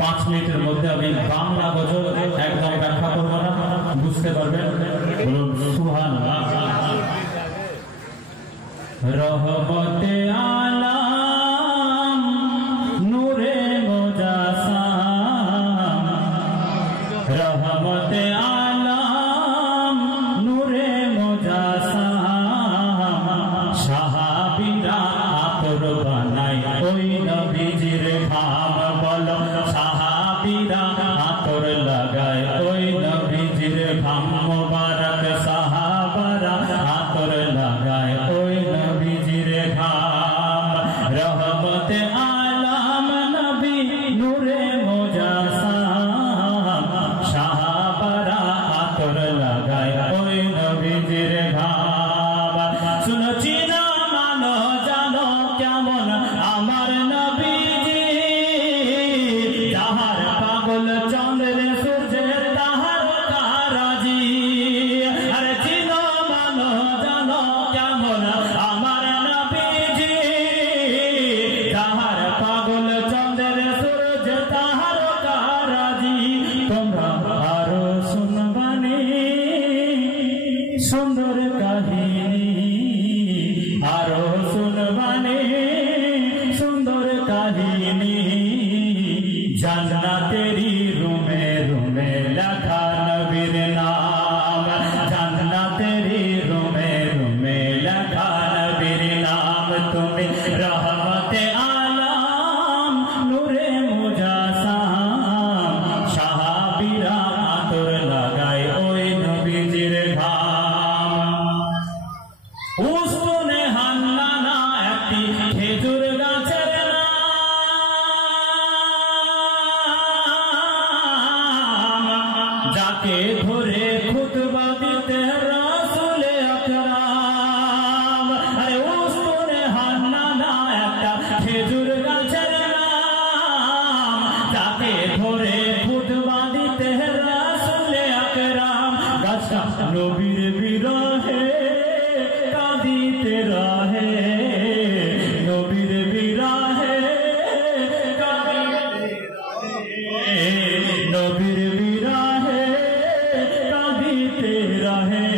5 মিনিটের মধ্যে আমি বাংলা গজল একদম ব্যাখ্যা করব না, বুঝতে পারবেন। বলুন সুবহানাল্লাহ। রহমতে আলাম নূরে মুজাসাম, রহমতে আলাম নূরে মুজাসাম, সাহাবীরা আতর বানায় ওই নবীজির ঘাম। বলো সাহাবীরা আতর লাগায় ওই নবীজির ঘাম। মুবারক সাহাবারা আতর লাগায় ওই নবীজির ঘাম। রহমতে আলাম নবী নূরে মুজাসাম, সাহাবারা আতর লাগায় ওই নবীজির ঘাম। শুনেছি না মানো জানো কেমন আমার নবীজি, যাহার পাগল চন্দ্রের সূর্যে তাহার তারাজি। আরে চিনো মানো জানো কেমন আমার নবীজি, যাহার পাগল চন্দ্রের সূর্য তাহার তারাজি। তোমরা আরো শুনবানি সুন্দর কাহিনী, আরো শুনবানি সুন্দর কাহিনী। জান্নাতেরি রুমে রুমে লেখা নবীর নাম, জান্নাতেরি রুমে রুমে লেখা নবীর নাম। তুমি রহমতে আলাম নূরে মুজাসাম, সাহাবীরা আতর লাগায় ওই নবীজির ঘাম। উস্তুনে হান্নানা একটি খেজুর গাছের নাম, যাকে ধরে খুতবা দিতে রাসূলে আকরাম। আরে উস্তুনে হান্নানা একটা খেজুর গাছের নাম, যাকে ধরে খুতবা দিতে রাসূলে আকরাম। গাছটা নবীর বিরহে কাঁদিতে রহে, নবীর বিরহে কাঁদিতে রহে, নবীর বিরহে কাঁদিতে রহে।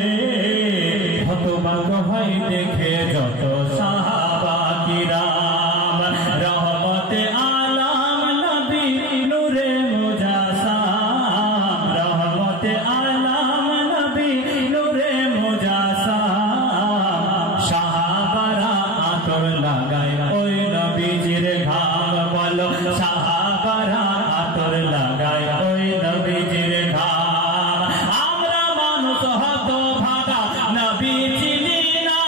হতবাক হয় দেখে যত সাহাবা কিরাম। রহমতে আলাম নবী নূরে মুজাসাম, রহমতে আলাম নবী নূরে মুজাসাম, সাহাবারা আতর লাগায় ওই নবীজির ঘাম। বলো সাহাবারা আতর লাগায় ওই নবীজির ঘাম। আমরা মানুষ হত ভাগা নবী চিনি না,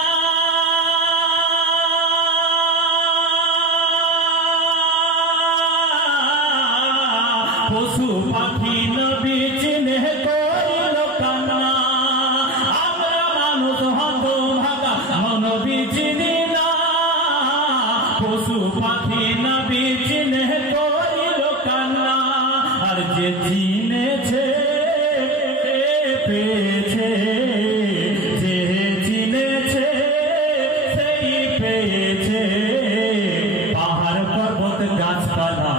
পশু পাখি নবী চিনে করিল কান্না। আমরা মানুষ হত ভাগা নবী চিনি না, পশু পাখি নবী চিনে করিল কান্না। আর যে চিনেছে পেয়েছে, যে চিনেছে সেই পেয়েছে। পাহাড় পর্বত গাছপালা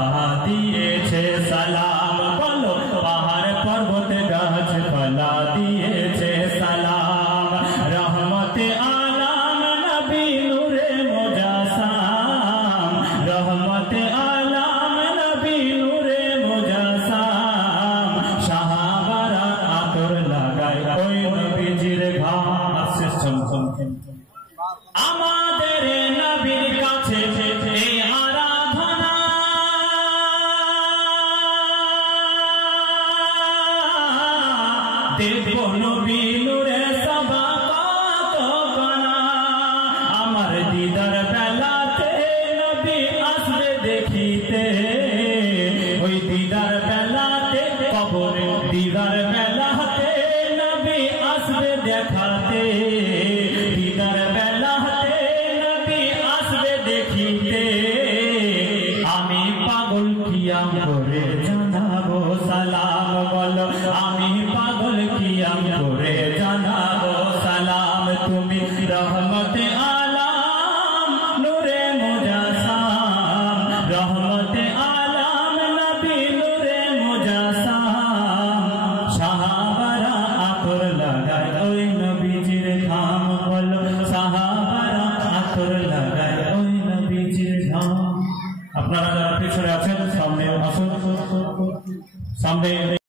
দিয়েছে সালাম। বলো পাহাড় পর্বত গাছপালা দিয়েছে সালাম। রহমতে আলাম নবী নূরে মুজাসাম, রহমতে আলাম নবী নূরে মুজাসাম, সাহাবারা আতর লাগায় ওই নবীজির ঘাম। আমাদের নবীর কাছে এই আরাধনা, দেখব নবী নূরে সবা কত বানা। আমার দিদার বেলাতে নবী আসবে দেখিতে, ওই দিদার বেলাতে কবরে দিদার বেলাতে নবী আসবে দেখাতে, দিদার বেলাতে নবী আসবে দেখিতে। আমি পাগল কিয়াম করে জানাবো সালাম। বলো আমি পাগল কিয়াম করে জানাবো সালাম। তুমি রহমতে আলাম নূরে মুজাসাম, রহমতে আলাম নবী ওই নবীজির ধাম বলো সাহাবারা আতর লাগায় ওই নবীজির ধাম। আপনারা যারা পিছনে আছেন সামনে আসুন, সামনে